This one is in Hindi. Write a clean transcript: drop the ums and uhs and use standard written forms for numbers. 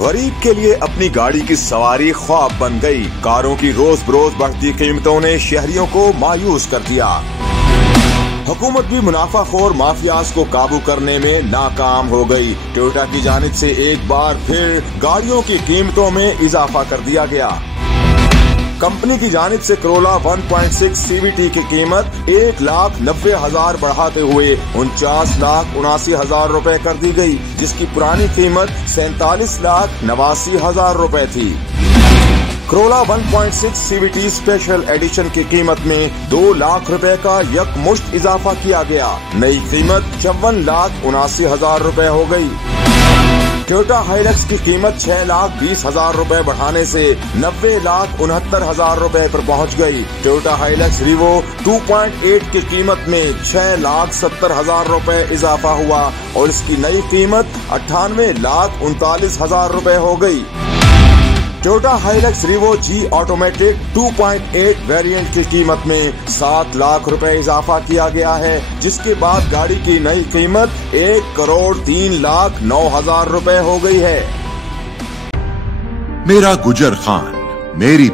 गरीब के लिए अपनी गाड़ी की सवारी ख्वाब बन गई। कारों की रोज बरोज बढ़ती कीमतों ने शहरियों को मायूस कर दिया। हुकूमत भी मुनाफाखोर माफियाज को काबू करने में नाकाम हो गई। टोयोटा की जानिब से एक बार फिर गाड़ियों की कीमतों में इजाफा कर दिया गया। कंपनी की जानिब से Corolla 1.6 CVT की कीमत 1,90,000 बढ़ाते हुए 49,79,000 रुपए कर दी गई, जिसकी पुरानी कीमत 47,89,000 रुपए थी। Corolla 1.6 CVT स्पेशल एडिशन की कीमत में 2 लाख रुपए का यकमुश्त इजाफा किया गया। नई कीमत 54,79,000 रुपए हो गई। टोयोटा हाइलक्स की कीमत 6,20,000 रुपए बढ़ाने से 90,69,000 रुपए पर पहुंच गई। टोयोटा हाइलक्स रिवो 2.8 की कीमत में 6,70,000 रुपए इजाफा हुआ और इसकी नई कीमत 98,39,000 रुपए हो गई। Toyota Hilux Revo G automatic 2.8 variant की कीमत में 7 लाख रुपए इजाफा किया गया है, जिसके बाद गाड़ी की नई कीमत 1,03,09,000 रुपए हो गई है। मेरा गुजर खान, मेरी